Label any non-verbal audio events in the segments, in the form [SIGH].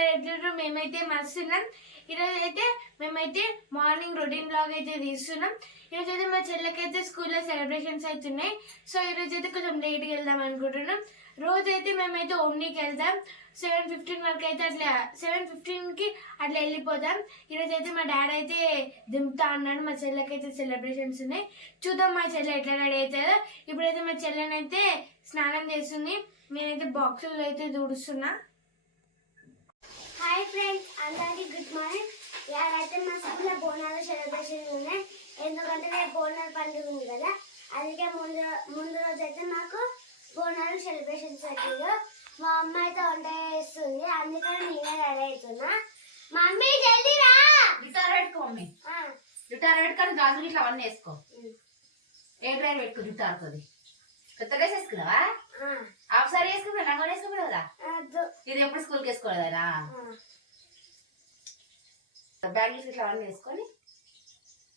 అందరు మేమైతే మస్తున్నాం. ఈరోజు అయితే మేమైతే మార్నింగ్ రొటీన్ బ్లాగ్ అయితే తీస్తున్నాం. ఈరోజు అయితే మా చెల్లెకైతే స్కూల్లో సెలబ్రేషన్స్ అవుతున్నాయి సో ఈరోజు అయితే కొంచెం లేట్గా వెళ్దాం అనుకుంటున్నాం. రోజు అయితే మేమైతే ఓమ్నీకి వెళ్దాం. సెవెన్ ఫిఫ్టీన్ వరకు అయితే అట్లా సెవెన్ ఫిఫ్టీన్కి అట్లా వెళ్ళిపోదాం. ఈరోజు అయితే మా డాడీ అయితే దింపుతా అన్నాడు. మా చెల్లెకైతే సెలబ్రేషన్స్ ఉన్నాయి. చూద్దాం మా చెల్లె ఎట్లా రెడీ అవుతుందో. ఇప్పుడైతే మా చెల్లెనైతే స్నానం చేస్తుంది. నేనైతే బాక్సుల్లో అయితే దూడుస్తున్నా హాయ్ ఫ్రెండ్స్ అందరికీ గుడ్ మార్నింగ్ ఇవాళైతే మా స్కూల్లో బోనాల సెలబ్రేషన్ ఉన్నాయి ఎందుకంటే రేపు బోనాల పండుగ ఉంది కదా. అందుకే ముందు ముందు రోజు అయితే మాకు బోనాలు సెలబ్రేషన్స్ పెట్టారు మా అమ్మ అయితే వంట చేస్తుంది. అందుకని నేనే రెడీ అవుతున్నా. మమ్మీ జల్దీ రా! గిటార్ పెట్టుకో మమ్మీ. గిటార్ పెట్టుకొని గాజులు ఇట్లా అవన్నీ వేసుకో. ఏ డ్రైవర్ పెట్టుకో గిటార్ తోది కొత్త డ్రెస్ వేసుకున్నావా? హాఫ్ సారీ వేసుకున్నా లంగా వేసుకున్నావు కదా. ఇది ఎప్పుడు స్కూల్కి వేసుకోలేదా? బ్యాంగిల్స్ ఇట్లా అవన్నీ వేసుకొని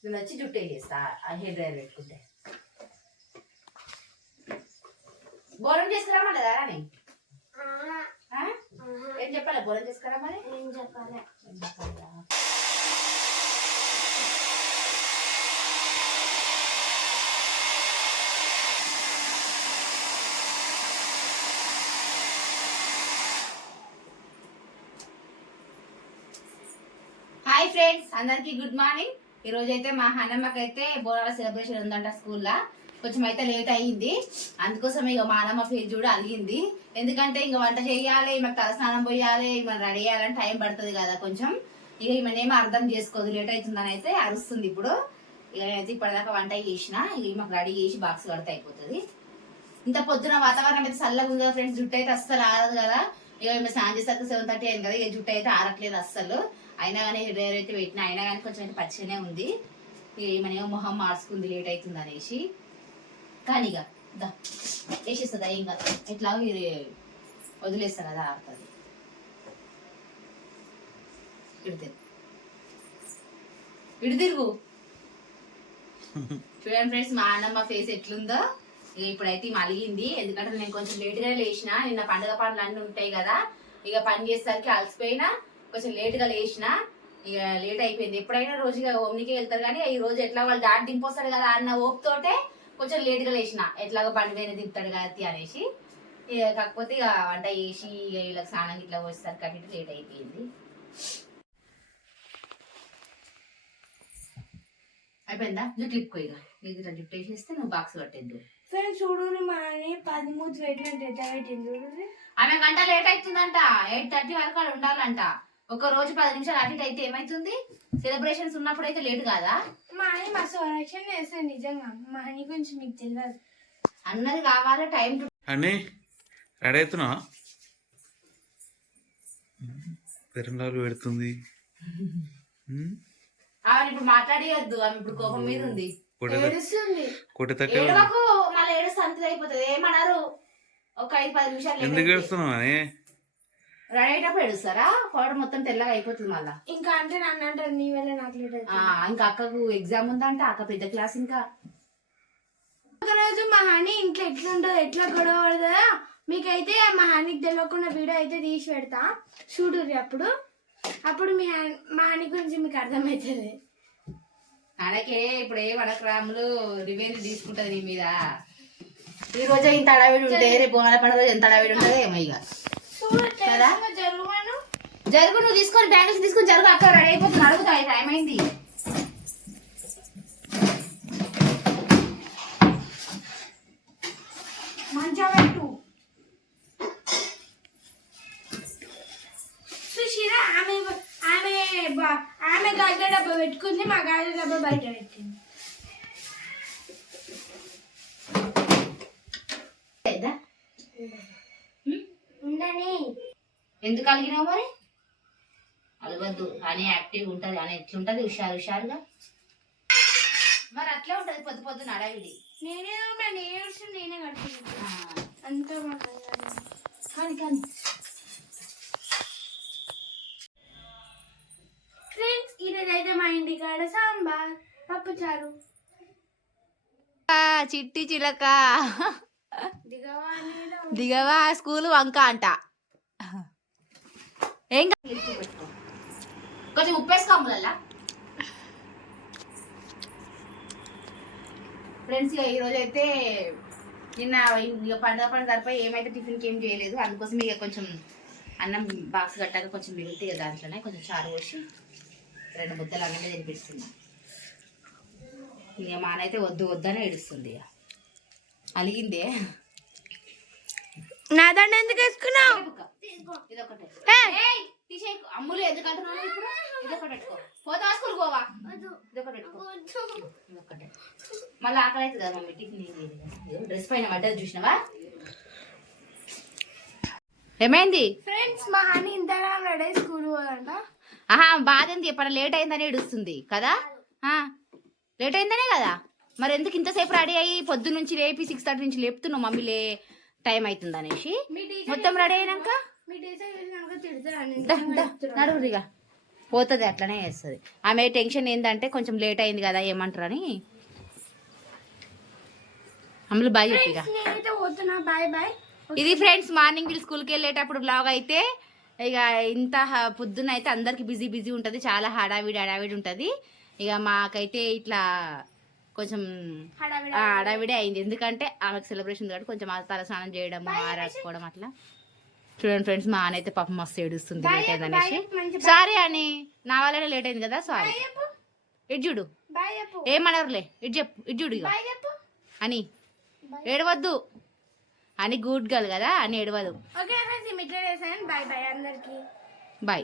నేను వచ్చి జుట్టు వేసేస్తా ఆ హెయిర్ డ్రైవర్ పెట్టుకుంటే. బోరం చేసుకురామలేదా రాని. ఏం చెప్పాలి? బోరం చేసుకురామని? ఏం చెప్పాలా? హాయ్ ఫ్రెండ్స్ అందరికి గుడ్ మార్నింగ్ ఈ రోజు అయితే మా హనమ్మకి అయితే బోనాల సెలబ్రేషన్ ఉందంట స్కూల్లో కొంచెం అయితే లేట్ అయ్యింది. అందుకోసం ఇక మా అన్నమ్మ ఫేస్ కూడా అలిగింది. ఎందుకంటే ఇంకా వంట చేయాలి మాకు తలస్నానం పోయాలి మనం రెడీ చేయాలని టైం పడుతుంది కదా కొంచెం. ఇక ఈమెనేమో అర్థం చేసుకోదు లేట్ అవుతుందని అయితే అరుస్తుంది ఇప్పుడు. ఇక అయితే ఇప్పటిదాకా వంట చేసిన. ఇక మాకు రెడీ చేసి బాక్స్ కడితే అయిపోతుంది. ఇంత పొద్దున వాతావరణం అయితే చల్లగా ఉంది కదా ఫ్రెండ్స్ జుట్టు అయితే అస్సలు ఆరదు కదా. ఇక మేము స్నానం చేసాక సెవెన్ థర్టీ అయింది కదా ఇక జుట్టు అయితే ఆరట్లేదు అస్సలు. అయినా కానీ హెయిర్ అయితే పెట్టిన అయినా కానీ కొంచెం అయితే పచ్చిగానే ఉంది. ఇక ఈమెనేమో మొహం మార్చుకుంది లేట్ అవుతుంది అనేసి. కానీ ఇక దా వేసేస్తుందా ఏం కదా. ఎట్లా వదిలేస్తా కదా ఆడుతుంది ఇడితే ఇటు తిరుగు. [LAUGHS] చూడండి ఫ్రెండ్స్ మా అన్నమ్మ ఫేస్ ఎట్లుందో. ఇక ఇప్పుడైతే ఈమె అలిగింది ఎందుకంటే నేను కొంచెం లేట్గా లేచిన. నిన్న పండుగ పనులు అన్నీ ఉంటాయి కదా. ఇక పని చేసేసరికి అలసిపోయినా. కొంచెం లేట్గా లేచిన ఇక లేట్ అయిపోయింది. ఎప్పుడైనా రోజుగా ఓమ్నికి వెళ్తారు కానీ ఈ రోజు ఎట్లా వాళ్ళు దాటి దింపొస్తాడు కదా అన్న ఓపుతోటే కొంచెం లేట్గా లేచిన. ఎట్లాగో బండి వేరే దింపుతాడు కదా అనేసి. ఇక కాకపోతే ఇక వంట చేసి ఇక ఇలా స్నానం ఇట్లా వచ్చేసరికి ఇటు లేట్ అయిపోయింది. అయిపోయిందా? జుట్టు ఇప్పుకో ఇక. నీకు ఇట్లా జుట్టు వేసేస్తే నువ్వు బాక్స్ కట్టేద్దు. ఫ్రెండ్స్ చూడు మా అని పది మూడు పెట్టినట్టు ఎట్లా పెట్టింది చూడు ఆమె గంట లేట్ అవుతుందంట. ఎయిట్ థర్టీ వరకు అక్కడ ఉండాలంట. ఒక రోజు పది నిమిషాలు అటు ఇటు అయితే ఏమైతుంది? సెలబ్రేషన్స్ ఉన్నప్పుడు అయితే లేట్ కాదా? మా అని మస్తు వరక్షన్ చేస్తాను నిజంగా. మా అని గురించి మీకు తెలియదు. అన్నది కావాలా? టైం టు అని రెడీ అవుతున్నావా? పెరంగాలు పెడుతుంది. ఆమె ఇప్పుడు మాట్లాడేయద్దు. ఆమె ఇప్పుడు కోపం మీద ఉంది. కొట్టే ఏడుస్తుంది. కొట్టే తక్కువ ఏడవకు. మళ్ళీ ఏడు సంతది అయిపోతుంది. ఏమన్నారు ఒక ఐదు పది నిమిషాలు ఎందుకు. ఏడుస్తున్నావు అని రెడీ అయ్యేటప్పుడు ఏడుస్తారా పౌడర్ మొత్తం తెల్లగా అయిపోతుంది మళ్ళా? ఇంకా అంటే నన్ను అంటారు నీ వల్ల నాకు లేట్ ఆ, ఇంకా అక్కకు ఎగ్జామ్ ఉందంట అక్క పెద్ద క్లాస్ ఇంకా. రోజు మా హనీ ఇంట్లో ఎట్లుంటుందో ఎట్లా గొడవ పడుతుందో మీకైతే మా హనీకి తెలియకుండా వీడియో అయితే తీసి పెడతా. చూడుర్రి అప్పుడు. అప్పుడు మీ హన్- మా హనీ గురించి మీకు అర్థమవుతుంది అలాగే ఇప్పుడు ఏ వనక్రాములు రివెంజ్ తీసుకుంటది నీ మీద? ఈ రోజు ఇంత అడవిడి ఉంటే రేపు బోనాల పండుగ రోజు ఎంత అడవిడి ఉంటుందో ఏమో ఇక కదా? జరుగును జరుగు నువ్వు తీసుకొని బ్యాంగిల్స్ తీసుకొని జరుగు అక్క రెడీ అయిపోతుంది అడుగుతా టైం అయింది మంచిగా పెట్టు. సుశీరా ఆమె ఆమె బ- ఆమె గాజుల డబ్బా పెట్టుకుంది మా గాజుల డబ్బా బయట పెట్టింది. లేదా? ఎందుకు అలిగినావు మరి? అలగద్దు. అని యాక్టివ్ ఉంటది. అని ఎట్లుంటది? హుషారు హుషారుగా. మరి అట్లే ఉంటది. పొద్దు పొద్దున అడవిడి నేనే నేను అంతా. కానీ కానీ. ఫ్రెండ్స్ ఈరోజైతే మా ఇంటికాడ సాంబార్ పప్పుచారు చిట్టి చిలక. దిగవా స్కూల్ వంక అంట. ఏం కొంచెం ఉప్పేసుకో అమ్ములల్లా ఫ్రెండ్స్ ఇక ఈరోజు అయితే నిన్న ఇక పండుగ పండుగ తరపై ఏమైతే టిఫిన్కి ఏం చేయలేదు. అందుకోసం ఇక కొంచెం అన్నం బాక్స్ కట్టాక కొంచెం మిగులుతాయి కదా దాంట్లోనే. కొంచెం చారు పోసి రెండు ముద్దలు అన్నమే తినిపిస్తున్నా. ఇక మానైతే వద్దు వద్దని ఏడుస్తుంది ఇక అలిగిందే. నా దండ ఎందుకు వేసుకున్నావు? ఇదొకటే. అమ్ములు ఎందుకు అంటున్నావు ఇప్పుడు ఇదొకటి పెట్టుకో. పోతా స్కూల్ పోవా? ఇదొకటి పెట్టుకో. ఇదొకటే మళ్ళీ ఆకలి అవుతుంది కదా మమ్మీ టిఫిన్ డ్రెస్ పైన పడ్డది చూసినావా? ఏమైంది? ఫ్రెండ్స్ మా ఇంతగా రెడీ స్కూల్ పోదంట. ఆహా బాధ ఏంది? చెప్పాను లేట్ అయిందని ఏడుస్తుంది కదా? లేట్ అయిందనే కదా? మరి ఎందుకు ఇంతసేపు రెడీ అయ్యి పొద్దు నుంచి లేపి సిక్స్ థర్టీ నుంచి లేపుతున్నావు మమ్మీ లే టైం అవుతుంది అనేసి? మొత్తం రెడీ అయినాక? నడువురిగా పోతుంది అట్లనే చేస్తుంది. ఆమె టెన్షన్ ఏంటంటే కొంచెం లేట్ అయింది కదా ఏమంటారని. అమలు బాయ్ చెప్పిగా బాయ్ బాయ్ ఇది ఫ్రెండ్స్ మార్నింగ్ వీళ్ళు స్కూల్కి వెళ్ళేటప్పుడు బ్లాగ్ అయితే ఇక ఇంత పొద్దున్న అయితే అందరికి బిజీ బిజీ ఉంటుంది. చాలా హడావిడి హడావిడి ఉంటుంది. ఇక మాకైతే ఇట్లా కొంచెం హడావిడి అయింది. ఎందుకంటే ఆమెకు సెలబ్రేషన్ కాబట్టి కొంచెం తల స్నానం చేయడం ఆరాసుకోవడం అట్లా. చూడండి ఫ్రెండ్స్ మా ఆనైతే పాపం మస్తు ఏడుస్తుంది లేట్ అయింది అనేసి. సారీ అని నా వల్లనే లేట్ అయింది కదా సారీ ఇటు చూడు. ఏమనరులే ఇటు చెప్పు ఇటు చూడు ఇక అని ఏడవద్దు. అని గుడ్ గర్ల్ కదా అని ఏడవదు. బాయ్